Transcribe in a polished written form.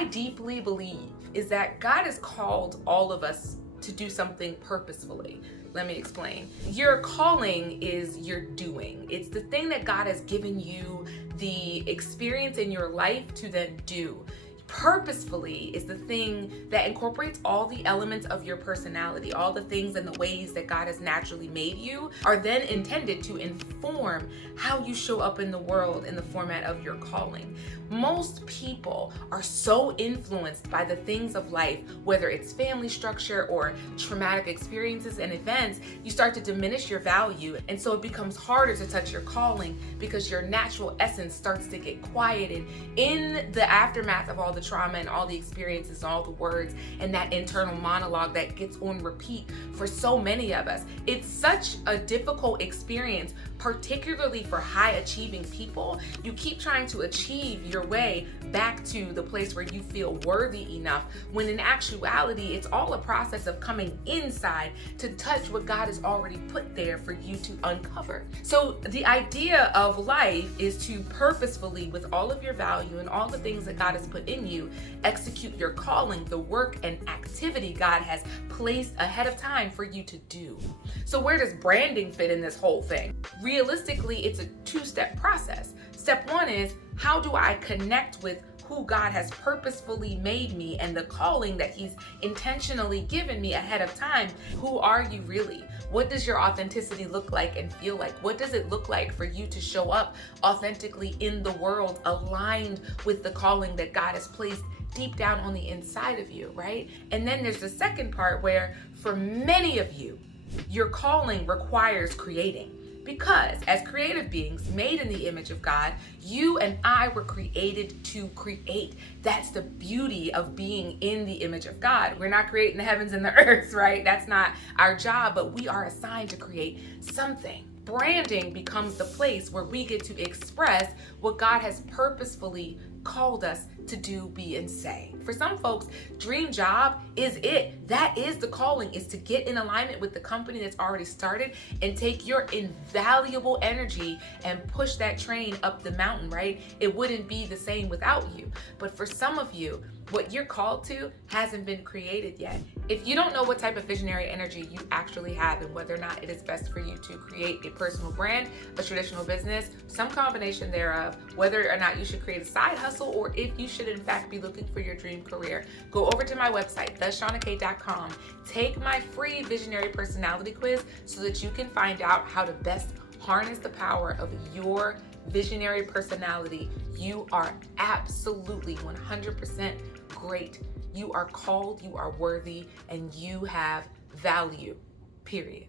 I deeply believe is that God has called all of us to do something purposefully. Let me explain. Your calling is your doing. It's the thing that God has given you the experience in your life to then do. Purposefully is the thing that incorporates all the elements of your personality, all the things and the ways that God has naturally made you are then intended to inform how you show up in the world in the format of your calling. Most people are so influenced by the things of life, whether it's family structure or traumatic experiences and events, you start to diminish your value. And so it becomes harder to touch your calling because your natural essence starts to get quieted in the aftermath of all the trauma and all the experiences and all the words and that internal monologue that gets on repeat for so many of us. It's such a difficult experience, particularly for high achieving people. You keep trying to achieve your way back to the place where you feel worthy enough, when in actuality, it's all a process of coming inside to touch what God has already put there for you to uncover. So the idea of life is to purposefully, with all of your value and all the things that God has put in you, execute your calling, the work and activity God has placed ahead of time for you to do. So where does branding fit in this whole thing? Realistically, it's a two-step process. Step one is, how do I connect with who God has purposefully made me and the calling that He's intentionally given me ahead of time? Who are you really? What does your authenticity look like and feel like? What does it look like for you to show up authentically in the world, aligned with the calling that God has placed deep down on the inside of you, right? And then there's the second part where, for many of you, your calling requires creating. Because as creative beings made in the image of God, you and I were created to create. That's the beauty of being in the image of God. We're not creating the heavens and the earth, right? That's not our job, but we are assigned to create something. Branding becomes the place where we get to express what God has purposefully called us to do, be, and say. For some folks, dream job is it. That is the calling, is to get in alignment with the company that's already started and take your invaluable energy and push that train up the mountain, right? It wouldn't be the same without you. But for some of you, what you're called to hasn't been created yet. If you don't know what type of visionary energy you actually have and whether or not it is best for you to create a personal brand, a traditional business, some combination thereof, whether or not you should create a side hustle or if you should in fact be looking for your dream career, go over to my website, theshaunakay.com. Take my free visionary personality quiz so that you can find out how to best harness the power of your visionary personality. You are absolutely 100% great. You are called, you are worthy, and you have value, period.